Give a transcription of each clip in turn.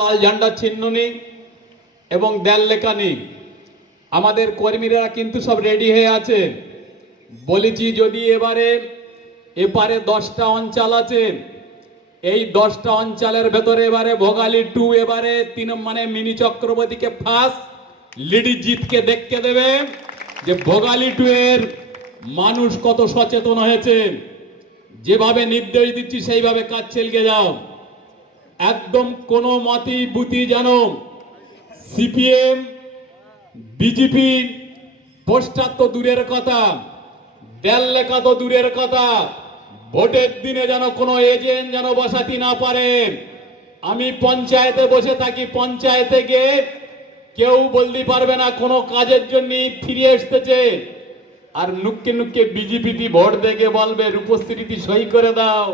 লাল ঝান্ডার চিহ্ন নেই এবং দেল লেখা নেই আমাদের কর্মীরা কিন্তু সব রেডি হয়ে আছে। বলেছি যদি এবারে এপারে দশটা অঞ্চল আছে, এই দশটা অঞ্চলের ভেতরে এবারে ভোগালী টু, এবারে তিন মানে মিনি চক্রবর্তীকে ফার্স্ট লিডি জিতকে দেখতে দেবে যে ভোগালী টু এর মানুষ কত সচেতন হয়েছে। যেভাবে নির্দেশ দিচ্ছি, সেইভাবে কাজ চালিয়ে যাও। একদম কোনো মতেই বুতি জানো সিপিএম, বিজেপি পোস্টার তো দূরের কথা দেল লেখা তো দূরের কথা, ভোটের দিনে যেন কোনো এজেন্ট যেন বসাতে না পারে। আমি পঞ্চায়েতে বসে থাকি, পঞ্চায়েতে গিয়ে কেউ বলতে পারবে না কোনো কাজের জন্য ফিরে এসতেছে আর নুক্কে নুক্কে বিজেপি ভোট দেখে বলবে রূপশ্রীতি সই করে দাও।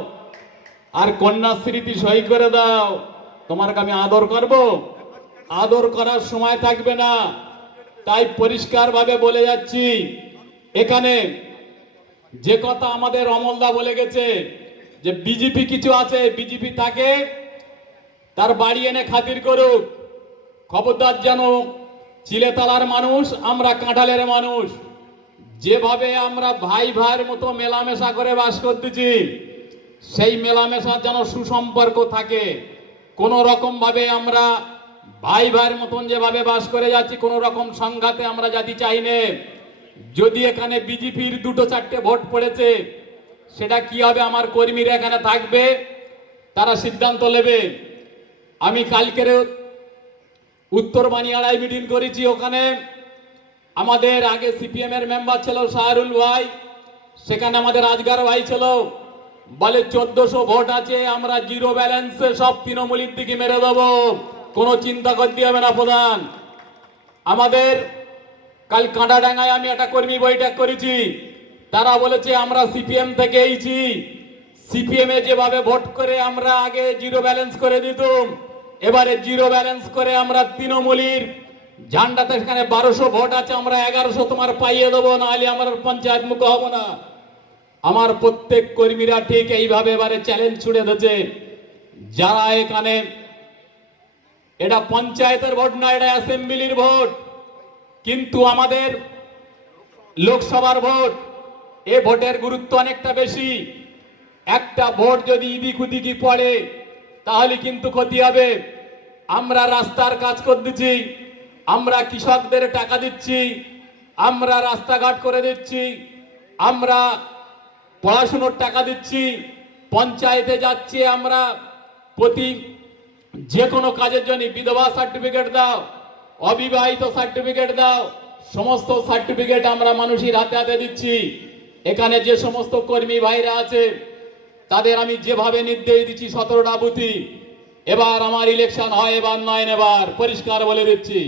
আর কন্যাশ্রীতি সই করে দাও। তোমাকে আমি আদর করব। আদর করার সময় থাকবে না। তাই পরিষ্কারভাবে বলে যাচ্ছি, এখানে যে কথা আমাদের অমলদা বলে গেছে, যে বিজেপি কিছু আছে বিজেপি তাকে তার বাড়ি এনে খাতির করুক। খবরদার যেন চিলেতলার মানুষ, আমরা কাঁঠালের মানুষ। যেভাবে আমরা ভাই ভাইয়ের মতো মেলামেশা করে বাস করতেছি সেই মেলামেশার যেন সুসম্পর্ক থাকে। কোন রকম ভাবে আমরা ভাই ভাইয়ের মতন যেভাবে বাস করে যাচ্ছি, কোন রকম সংঘাতে আমরা জাতি চাই নে। যদি এখানে বিজেপির দুটো চারটে ভোট পড়েছে, সেটা কি হবে? আমার কর্মীরা এখানে থাকবে, তারা সিদ্ধান্ত নেবে। আমি কালকের উত্তর বানিয়াড়ায় মিটিং করেছি ওখানে। আমাদের আগে সিপিএম এর মেম্বার ছিল শাহরুল ভাই, সেখানে আমাদের আজগার ভাই ছিল। বলে চোদ্দশো ভোট আছে, আমরা জিরো ব্যালেন্সে সব তৃণমূলের দিকে মেরে দেবো। কোনো চিন্তা করতে হবে না, প্রধান। আমাদের কাল কাঁটাডাঙ্গায় আমি একটা কর্মী বৈঠক করেছি। তারা বলেছে, আমরা সিপিএম থেকে এইছি সিপিএম এ যেভাবে ভোট করে আমরা আগে জিরো ব্যালেন্স করে দিতাম। এবারে জিরো ব্যালেন্স করে আমরা তৃণমূলীর ঝান্ডাতে সেখানে বারোশো ভোট আছে, আমরা এগারোশো তোমার পাইয়ে দেবো, নাহলে আমার পঞ্চায়েত মুখ হব না। আমার প্রত্যেক কর্মীরা ঠিক এইভাবে এবারে চ্যালেঞ্জ ছুড়ে দিয়েছে। যারা এখানে, এটা পঞ্চায়েতের ভোট নয় এটা অ্যাসেম্বলির ভোট। কিন্তু আমাদের লোকসভার ভোট, এ ভোটের গুরুত্ব অনেকটা বেশি। একটা ভোট যদি ইদিক উদিকি পড়ে, তাহলে কিন্তু ক্ষতি হবে। আমরা রাস্তার কাজ করতেছি, আমরা কৃষকদের টাকা দিচ্ছি, আমরা রাস্তাঘাট করে দিচ্ছি, আমরা পড়াশুনোর টাকা দিচ্ছি, পঞ্চায়েতে যাচ্ছি আমরা, প্রতি যে কোনো কাজের জন্য বিধবা সার্টিফিকেট দাও, অবিবাহিত সার্টিফিকেট দাও, সমস্ত সার্টিফিকেট আমরা মানুষের হাতে হাতে দিচ্ছি। এখানে যে সমস্ত কর্মী ভাইরা আছে, তাদের আমি যেভাবে নির্দেশ দিচ্ছি সতেরোটা বুথি এবার আমার ইলেকশন হয়, এবার নয়, এবার পরিষ্কার বলে দিচ্ছি।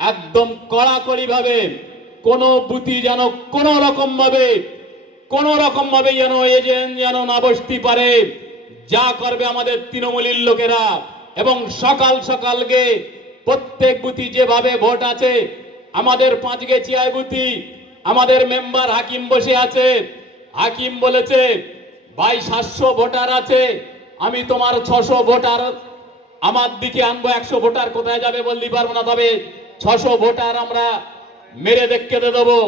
একদম কড়াকড়ি ভাবে কোন বুথি যেন কোন রকম ভাবে কোন রকম ভাবে যেন এজেন্ট যেন না বসতে পারে। যা করবে আমাদের তৃণমূলীর লোকেরা। এবং সকাল সকাল গে প্রত্যেক বুথি যেভাবে ভোট আছে, আমাদের পাঁচ গেছিয়ায় বুথি আমাদের মেম্বার হাকিম বসে আছে। হাকিম বলেছে, ভাই, সাতশো ভোটার আছে, আমি তোমার ছশো ভোটার, আমার দিকে আনব একশো ভোটার, কোথায় যাবে বলতে পারব না, তবে ছশো ভোটার আমরা মেরে দেখতে দেবো।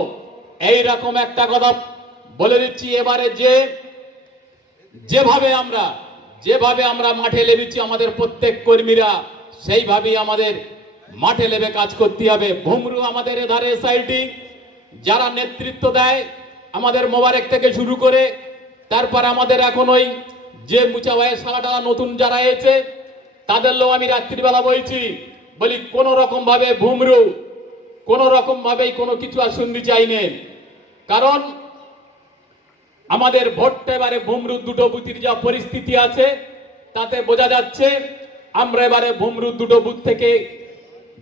এইরকম একটা কথা বলে দিচ্ছি এবারে যে, যেভাবে আমরা যেভাবে আমরা মাঠে লেবেছি আমাদের প্রত্যেক কর্মীরা, সেইভাবেই আমাদের মাঠে লেবে কাজ করতে হবে। ভুমরু আমাদের এধারে এসআইটি যারা নেতৃত্ব দেয়, আমাদের মোবারক থেকে শুরু করে, তারপর আমাদের এখন ওই যে মুচা ভাইয়ের সালাটা নতুন যারা এসে তাদের লোক আমি রাত্রিবেলা বলছি, বলি কোন রকম ভাবে ভুমরু, কোন রকম ভাবেই কোনো কিছু আর শুনতে চাইনে কারণ আমাদের ভোটটা এবারে ভুমরুদ দুটো বুথির যা পরিস্থিতি আছে, তাতে বোঝা যাচ্ছে আমরা এবারে ভুমরুদ দুটো বুথ থেকে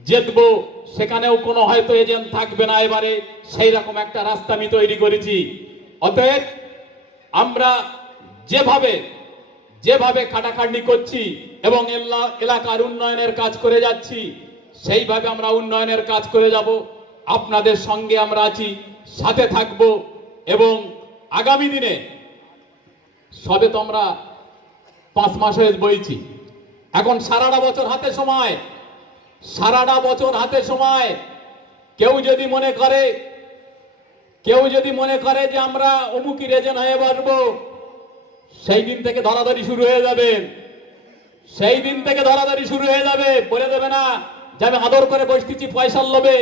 জিতবো, সেখানেও কোনো হয়তো এজেন্ট থাকবে না এবারে, সেই রকম একটা রাস্তা আমি তৈরি করেছি। অতএব আমরা যেভাবে যেভাবে খাটাখাটনি করছি এবং এলা- এলাকার উন্নয়নের কাজ করে যাচ্ছি, সেইভাবে আমরা উন্নয়নের কাজ করে যাব। আপনাদের সঙ্গে আমরা আছি, সাথে থাকব এবং আগামী দিনে সবে তো আমরা পাঁচ মাস হয়ে বইছি। এখন সারাটা বছর হাতে সময়। সারাটা বছর হাতে সময়। কেউ যদি মনে করে, কেউ যদি মনে করে যে আমরা অমুকি রেজেন হয়ে বসবো, সেই দিন থেকে ধরাধরি শুরু হয়ে যাবে। সেই দিন থেকে ধরাধরি শুরু হয়ে যাবে। বলে দেবে না যে আমি আদর করে বসতেছি, পয়সার লোভে।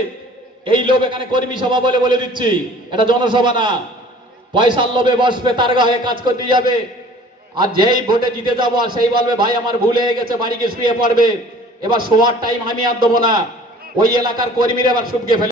এই লোভ এখানে কর্মী সভা বলে বলে দিচ্ছি। এটা জনসভা না। পয়সার লোভে বসবে, তার গায়ে কাজ করতে যাবে। আর যেই ভোটে জিতে যাব, আর সেই বলবে, ভাই, আমার ভুল হয়ে গেছে, বাড়ি গিয়ে শুয়ে পড়বে। এবার শোয়ার টাইম আমি আর দেবো না। ওই এলাকার কর্মীরা এবার সুপকে ফেলে